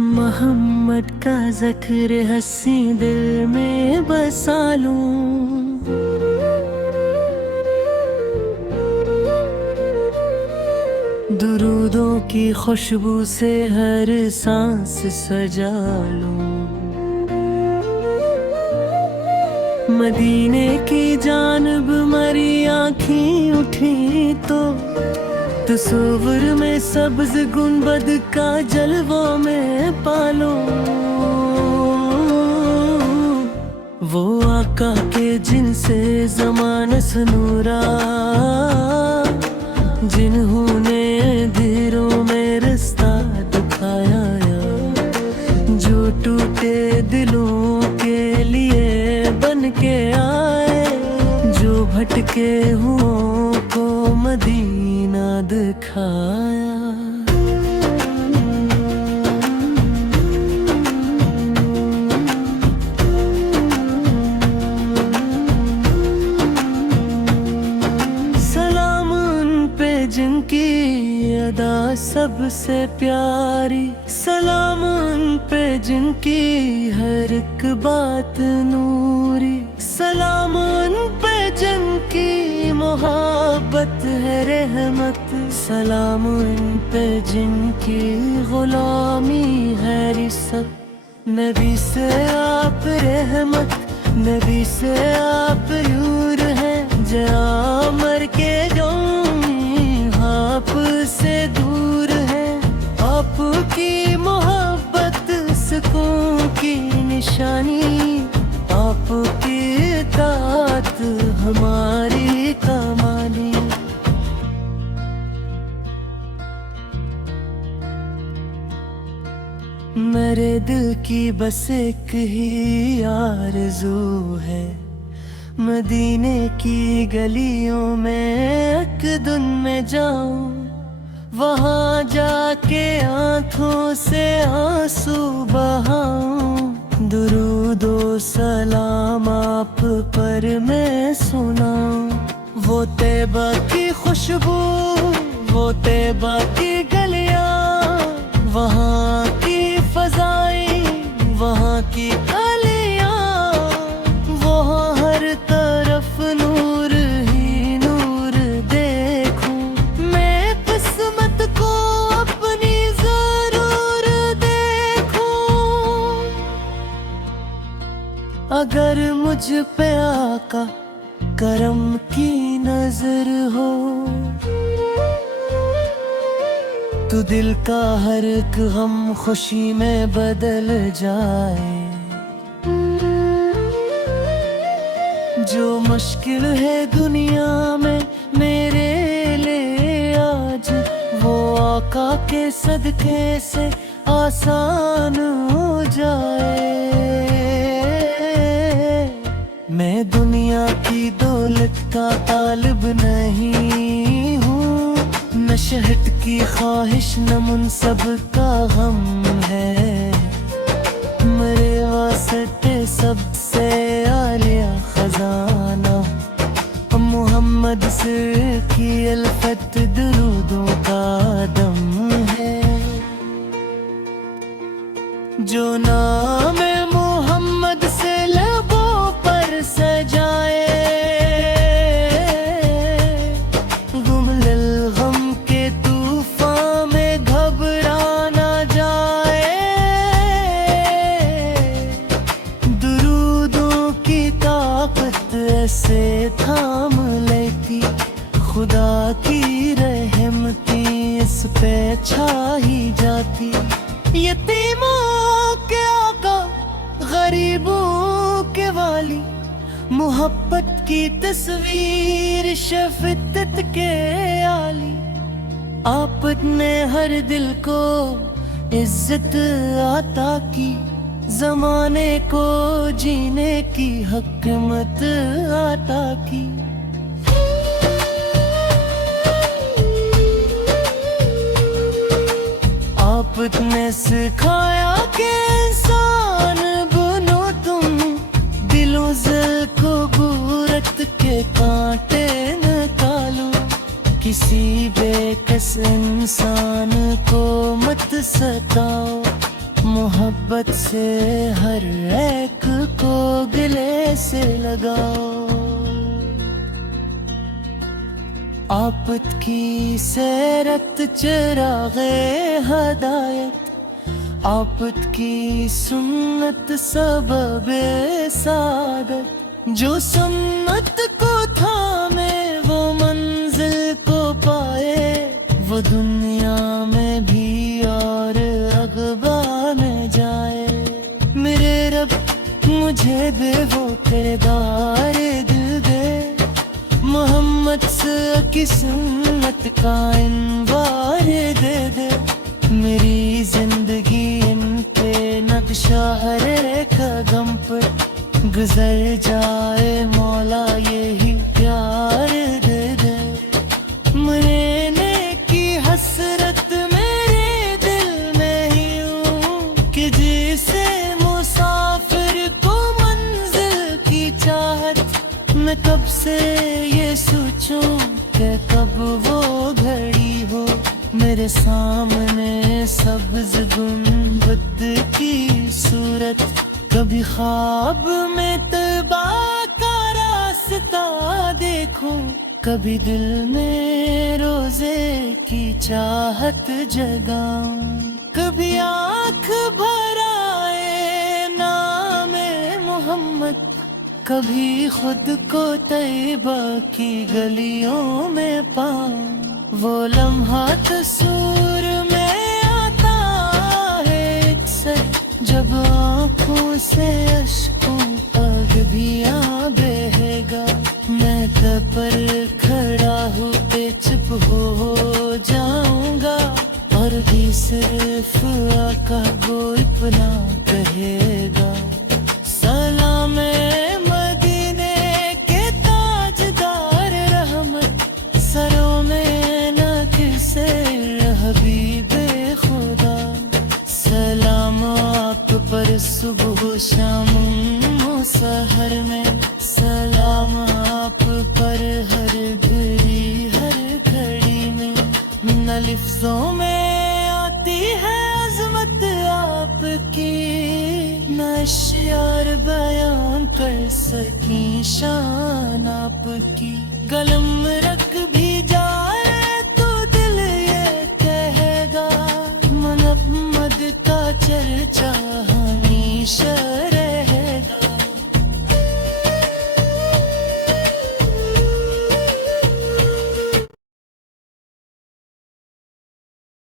मोहम्मद का ज़िक्र हंसी दिल में बसा लूं। दुरूदों की खुशबू से हर सांस सजा लूं। मदीने की जानब मरी आँखें उठी तो तस्वीर में सब्ज गुंबद का जलवा में पालो। वो आका के जिनसे ज़माना सनूरा, जिन्होंने दिलों में रास्ता दिखाया, जो टूटे दिलों के लिए बन के आए, जो भटके हुओं को मदीना दिखाया। सलाम उन पे जिनकी अदा सबसे प्यारी, सलाम उन पे जिनकी हर एक बात नूरी, सलाम उन पे जिनकी मोहब्बत है रहमत, सलाम उन पे जिनकी गुलामी है रिसत। नबी से आप रहमत, नबी से आप नूर है, जहाँ मर के जाऊं आप से दूर है। आपकी मोहब्बत सुकून की निशानी, आपकी इताअत हमारी कमानी। मेरे दिल की बस एक ही आरज़ू है, मदीने की गलियों में एक दिन में जाऊं, वहाँ जाके आँखों से आंसू बहाऊं। दुरूदो सलाम आप पर मैं सुनाऊं। वो तैबा की खुशबू, वो तैबा की गलियां, वहाँ की फज़ाएं, वहाँ की गलियां, वहाँ हर तरफ नूर ही नूर देखूं। मैं किस्मत को अपनी जरूर देखूं। अगर मुझ पे आका करम की नजर हो, तो दिल का हर एक गम खुशी में बदल जाए। जो मुश्किल है दुनिया में मेरे लिए आज, वो आका के सदके से आसान हो जाए। मैं दुनिया की दौलत का तालिब नहीं हूँ, न शहद की ख्वाहिश न मुनसब का गम है। मेरे वास्ते सबसे आलिया खजाना मोहम्मद से की अल्फत दुरूदों का दम है। जो नाम मोहम्मद से लबों पर सजाए, से थाम लेती खुदा की रहमती इस पे छा ही जाती। यतीमों के आका, गरीबों के वाली, मोहब्बत की तस्वीर शफ़क़त के आली। आपने हर दिल को इज्जत अता की, ज़माने को जीने की हिकमत अता की। आपने सिखाया कि इंसान बनो तुम, दिलों से को गुरत के कांटे निकालो। किसी बेकस इंसान को मत सताओ, मोहब्बत से हर एक को गले से लगाओ। आपत की सैरत चिरागे हदायत, आपत की सुन्नत सबबे सादत। जो सुन्नत को थामे वो मंजिल को पाए, वो दुनिया में भी और अगबा में जाए। मेरे रब मुझे दे वो किरदार दिल दे, मोहम्मद की सुन्नत का इनवार दे दे। मेरी जिंदगी इन पे नक्शा हर एक कदम पर गुजर जाए, मौला यही प्यार दे दे। मरने की हसरत मेरे दिल में ही हूँ कि जिसे मुसाफिर को मंजिल की चाहत। मैं कब से ये सोचूं कि कब वो घड़ी हो मेरे सामने सब्ज गुंबद की सूरत। कभी ख्वाब में तबा का रास्ता देखूं, कभी दिल में रोजे की चाहत जगाऊं। कभी आँख भर आए नामे मोहम्मद, कभी खुद को तैयबा की गलियों में पाऊं। वो लम्हा तस्वीर में आता है अक्सर, जब आँखों से अश्कों पग भी आ बहेगा। मैं तब पर खड़ा हूँ पे चुप हो जाऊंगा, और भी सिर्फ आका वो इतना कहेगा। सलाम मदीने के ताजदार रहमत, सरों में न किसे हबीबे खुदा। सलाम आप पर सुबह शाम सहर में, सलाम आप पर हर घड़ी हर घड़ी में। न लफ्जों में आती है अजमत आपकी, न शियार बयान कर सकी शान आपकी। कलम रख